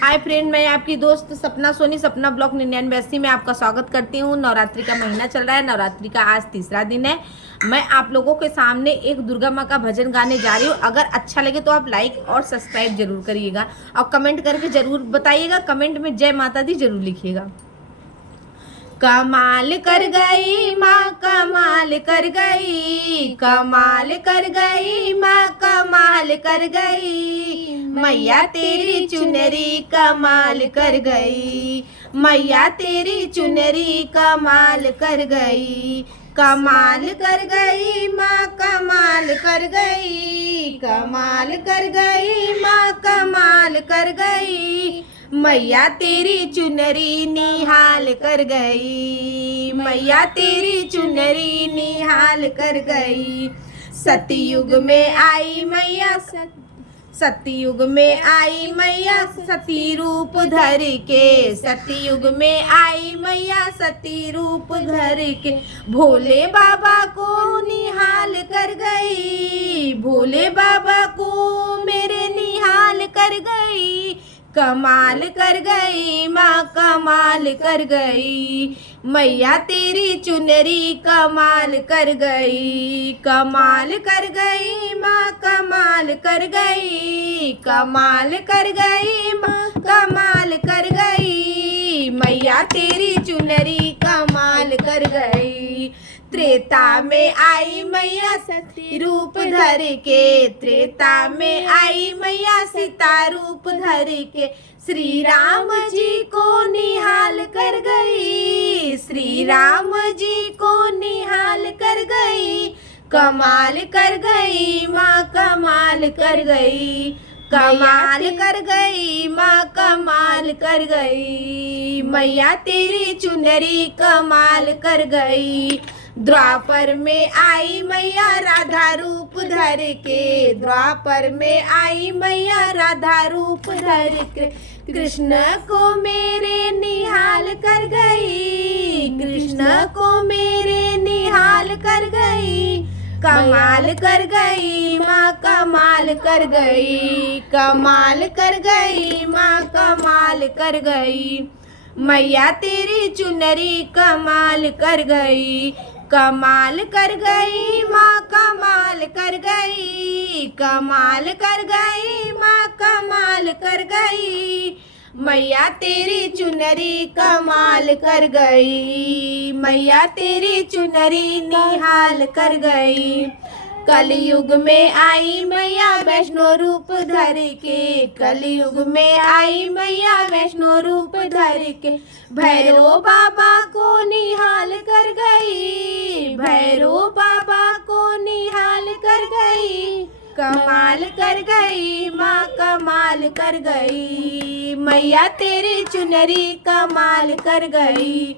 Hi friend, मैं आपकी दोस्त सपना सोनी सपना ब्लॉग 99 में आपका स्वागत करती हूँ। नवरात्रि का महीना चल रहा है। नवरात्रि का आज तीसरा दिन है। मैं आप लोगों के सामने एक दुर्गा माँ का भजन गाने जा रही हूँ। अगर अच्छा लगे तो आप लाइक और सब्सक्राइब जरूर करिएगा और कमेंट करके जरूर बताइएगा। कमेंट में जय माता दी जरूर लिखिएगा। कमाल कर गई माँ, कमाल कर गई, कमाल कर गई माँ, कमाल कर गई, मैया तेरी चुनरी कमाल कर गई, मैया तेरी चुनरी कमाल कर गई, कमाल कर गई माँ, कमाल कर गई, कमाल कर गई माँ, कमाल कर गई, मैया तेरी चुनरी निहाल कर गई, मैया तेरी चुनरी निहाल कर गई। सतयुग में आई मैया, सतयुग में आई मैया सती रूप धर के, सतयुग में आई मैया सती रूप धर के, भोले बाबा को निहाल कर गई, भोले बाबा को मेरे निहाल कर गई, कमाल कर गई माँ, कमाल कर गई, मैया तेरी चुनरी कमाल कर गई, कमाल कर गई माँ, कमाल कर गई, कमाल कर गई माँ, कमाल कर गई, मैया तेरी चुनरी कमाल कर गई। त्रेता में आई मैया सती रूप धर के, त्रेता में आई मैया सीता रूप धर के, श्री राम जी को निहाल कर गई, श्री राम जी को निहाल कर गई, कमाल कर गई माँ, कमाल कर गई, कमाल कर गई माँ, कमाल कर गई, मैया तेरी चुनरी कमाल कर गई। द्वापर में आई मैया राधा रूप धर के, द्वापर में आई मैया राधा रूप धर के, कृष्ण को मेरे निहाल कर गई, कृष्ण को मेरे निहाल कर गई, कमाल कर गई माँ, कमाल कर गई, कमाल कर गई माँ, कमाल कर गई, मैया तेरी चुनरी कमाल कर गई, कमाल कर गई माँ, कमाल कर गई, कमाल कर गई माँ, कमाल कर गई, मैया तेरी चुनरी कमाल कर गई, मैया तेरी चुनरी निहाल कर गई। कलयुग में आई मैया वैष्णो रूप धर के, कलयुग में आई मैया वैष्णो रूप धर के, भैरव बाबा को निहाल कर गई, भैरव बाबा को निहाल कर गई, कमाल कर गई माँ, कमाल कर गई, मैया तेरी चुनरी कमाल कर गई,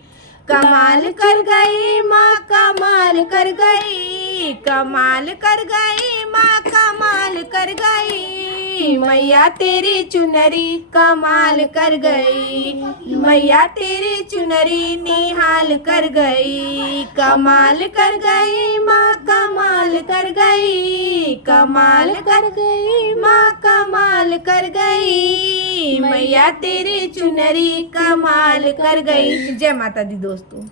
कमाल कर गई माँ, कमाल कर गई, कमाल कर गई माँ, कमाल कर गई, मैया तेरी चुनरी कमाल कर गई, मैया तेरी चुनरी निहाल कर गई, कमाल कर गई माँ, कमाल कर गई, कमाल कर गई माँ, कमाल कर गई, मैया तेरी चुनरी कमाल कर गई। जय माता दी दोस्तों।